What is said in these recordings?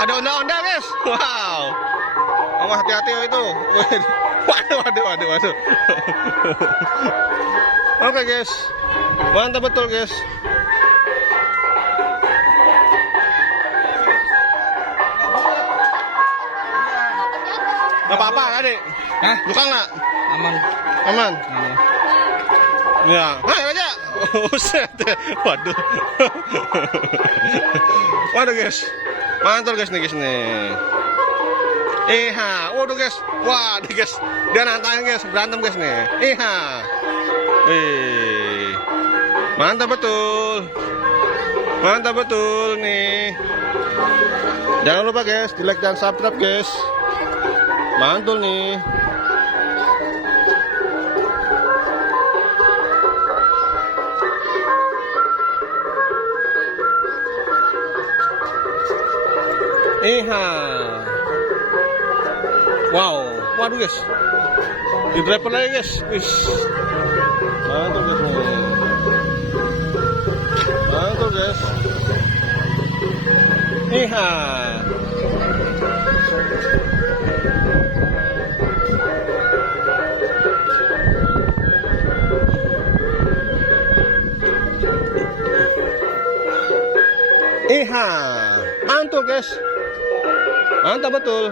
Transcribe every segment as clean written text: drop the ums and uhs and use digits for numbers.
Ada ondel-ondel guys. Wow. Awas hati-hati itu. Waduh. Oke guys. Mantap betul guys. Gak apa-apa adik. Hah? Luka nggak? Aman. Aman. Aman. Ya, ayo aja. Buset. Waduh. Waduh guys. Mantul guys nih guys nih. Waduh guys. Wah, nih guys. Dia nantangin guys, berantem guys nih. Wih. Mantap betul. Mantap betul nih. Jangan lupa guys, di like dan subscribe guys. Mantul nih. Wow, waduh guys, di driver lagi guys, wis, mantul guys nih, mantul guys, mantul guys. Mantap betul.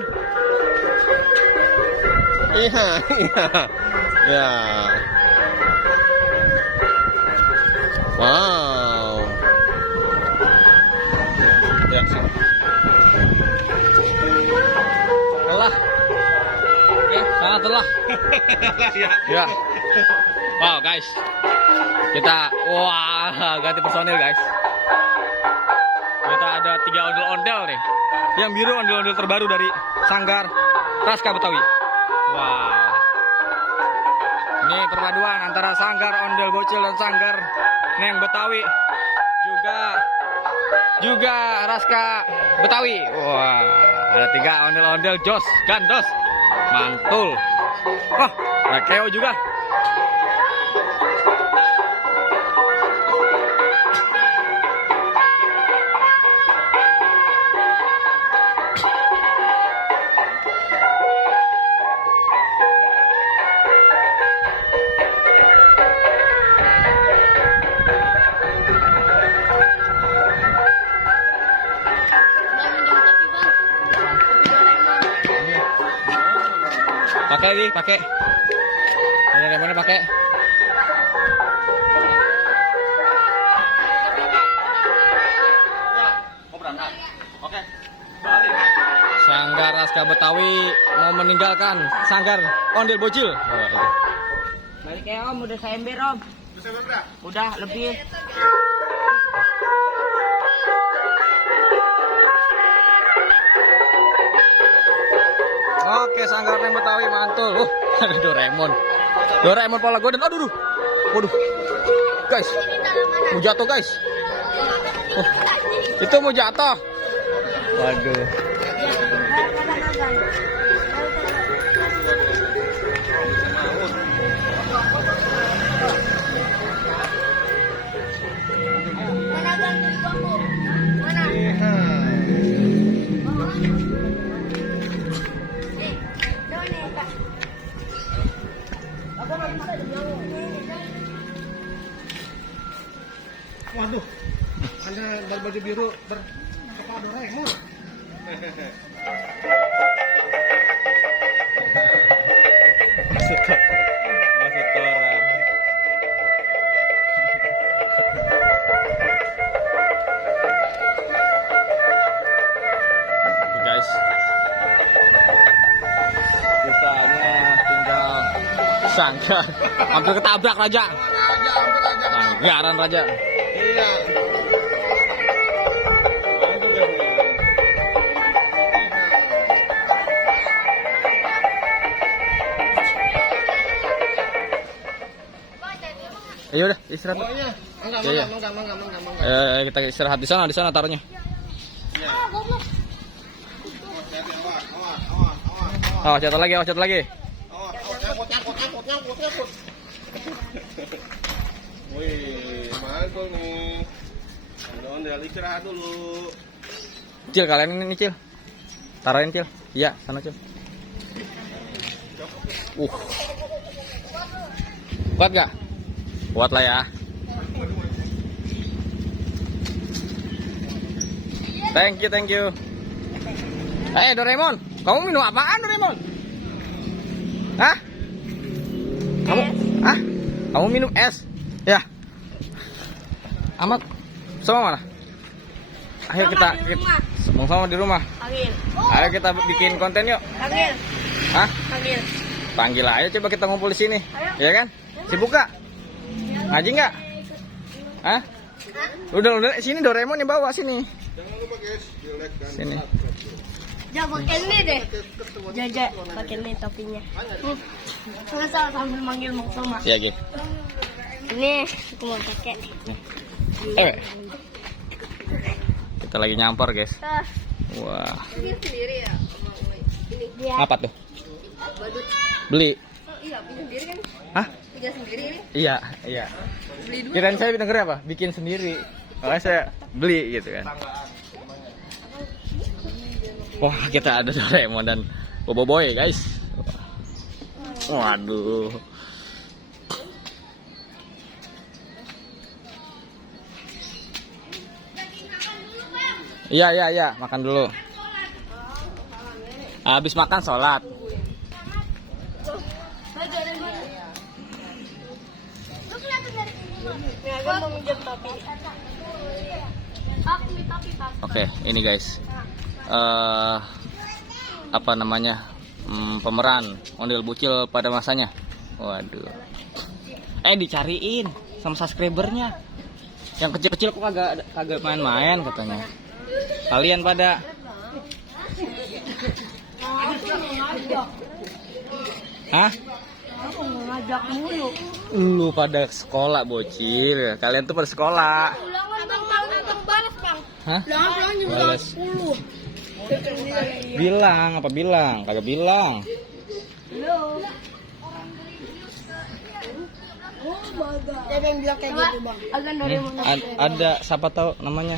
Ya. Wow. Ya, sini. Lelah. Sangat lelah. Ya. Wow guys. Kita ganti personil guys. Kita ada 3 ondel-ondel nih. Yang biru ondel-ondel terbaru dari Sanggar Raska Betawi. Wow. Ini perpaduan antara Sanggar Ondel Bocil dan Sanggar Neng Betawi. Juga Raska Betawi. Wah, ada 3 ondel-ondel jos gandos. Mantul. Wah, ada Keo juga. Pakai lagi, pakai. Ini remonya pakai. Oke. Sanggar Raska Betawi mau meninggalkan Sanggar Ondel Bocil. Balik ya Om, udah saya ember Om. Udah lebih. Oke, Sanggar Neng Betawi mantul. Ada Doraemon. Doraemon pola golden. Aduh. Waduh. Guys. Mau jatuh, guys. Itu mau jatuh. Waduh. Waduh, Anda berbaju biru berkepala Doraemon. Maksud orang. Guys, sisanya tinggal Sanggar. Hampir ketabrak Raja. Sanggaran Raja. Iya. Ayo udah istirahat. Oh iya, Iya. enggak. Kita istirahat di sana taruhnya. Oh, jatuh lagi. Nyangkut. Wih, mantul nih. Ondel istirahat dulu. Cil, kalian ini Cil. Tarain Cil. Iya, sana Cil. Kuat gak? Kuat lah ya. Thank you. Doraemon, kamu minum apaan Doraemon? Hah? Kamu minum es? Ya. Amat. Sama mana? Ayo kita sama di rumah. Ayo kita bikin konten yuk. Hah? Panggil aja, coba kita ngumpul di sini. Ya kan? Sibuk gak? Ngaji nggak? Hah? Udah sini Doraemon yang bawa sini. Jangan lupa guys, di-like dan Sini. Jangan pakai ini deh. Jaja, pakai ini topinya. Nggak salah sambil manggil Mang Soma. Iya, Gi. Ini aku mau pakai. Kita lagi nyampor, guys. Wah. Sendiri ya. Apa tuh? Beli. Iya, bikin sendiri kan? Hah? Bikin sendiri ini. Iya. Kirain saya denger apa? Bikin sendiri. Makanya saya beli gitu kan. Wah, kita ada Doraemon dan Boboiboy, guys. Waduh. Iya, makan dulu. Habis makan sholat. Oke, ini guys. Apa namanya? Pemeran ondel bocil pada masanya. Waduh. Dicariin sama subscribernya. Yang kecil-kecil kok kagak main-main katanya. Kalian pada Hah? Aku ngajak mulu. Lu pada sekolah bocil. Kalian tuh pada sekolah. Abang balas, Bang. Hah? Pulang juga Balas. 10. Bilang apa bilang? Kagak bilang. Siapa yang bilang kayak gitu, Bang? Agan dari Ada siapa tahu namanya?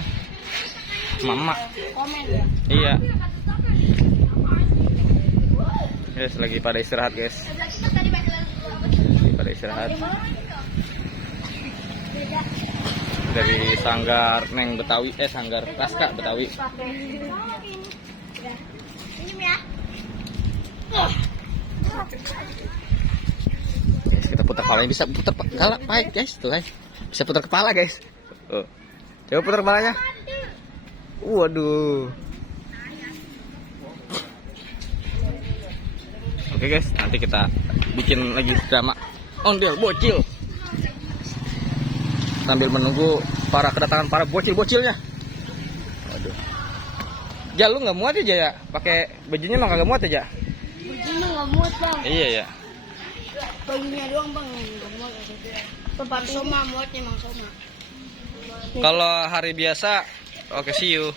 Mama. komen ya. Iya. Guys, lagi pada istirahat, guys. Lagi pada istirahat. Dari Sanggar Neng Betawi, Sanggar Raska Betawi. Guys, kita putar kepalanya, bisa putar kepala, baik guys, tuh guys. Bisa putar kepala, guys. Coba putar kepalanya. Waduh. Oke guys, nanti kita bikin lagi drama ondel bocil sambil menunggu kedatangan para bocil-bocilnya. Waduh. Ja, lu nggak muat aja ya? Pakai bajunya emang kagak muat aja? Bajunya nggak muat, Bang. Iya ya. Bajunya doang, Bang. Nggak muat. Tempat Soma muatnya Mang Soma. Kalau hari biasa, oke see you.